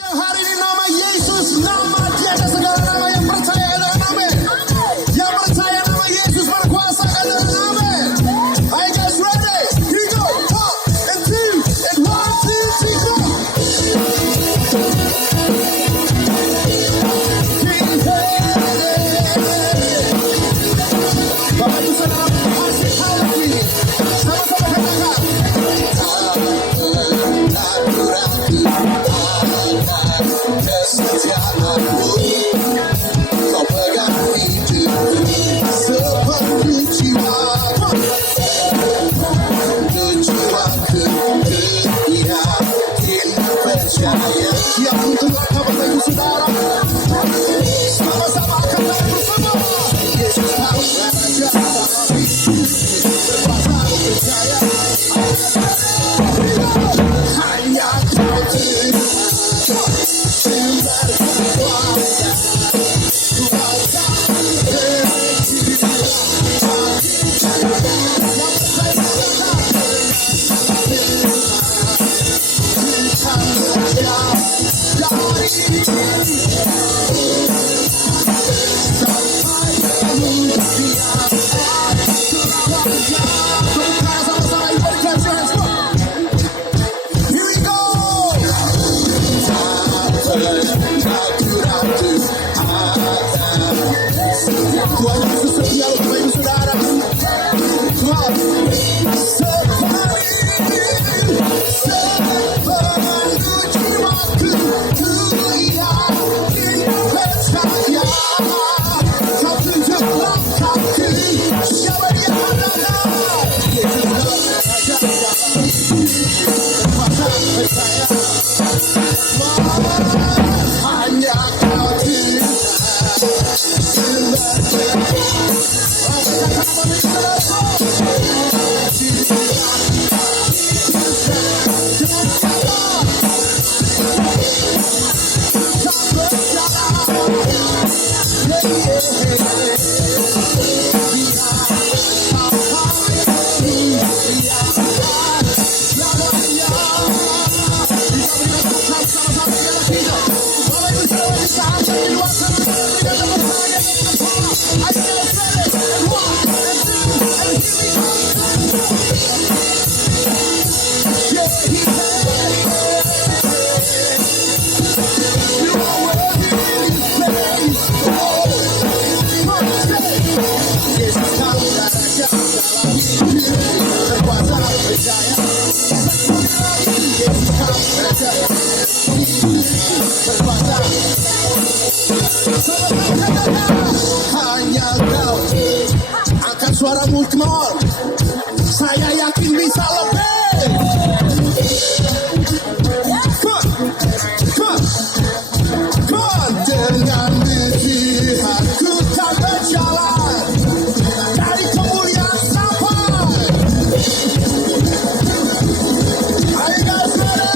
Hari ini nama Yesus, nama di atas segala nama, yang percaya adalah nama. Yang percaya nama Yesus berkuasa adalah nama. Are you guys ready? Here we go. 1 and 2 and 1, 2, 3, go. Bapak Ibu Saudara, kasih tahu ini. Sama-sama katakan. Kesetiaanmu kau pegang hidupku sepenuh jiwaku, tujuanku dia ingin percaya. Siap untuk langkah Bapak Ibu Saudara, sama-sama akan naik bersama. Yesus tahu raja dalam hidup berkuasa percaya. Hanya kau Tuhan Yesus setia Bapak Ibu Saudara. Tuhan sepenuh jiwaku, ku yakin percaya. Kau tunjuk langkahku, siapa dia adalah Yesus raja dalam berkuasa percaya. Hanya kau hanya kau angkat suaramu kemon. Saya yakin bisa lebih. Kon dengan melihatku tak berjalan dari kemuliaan sampai. Ayo guys, ready?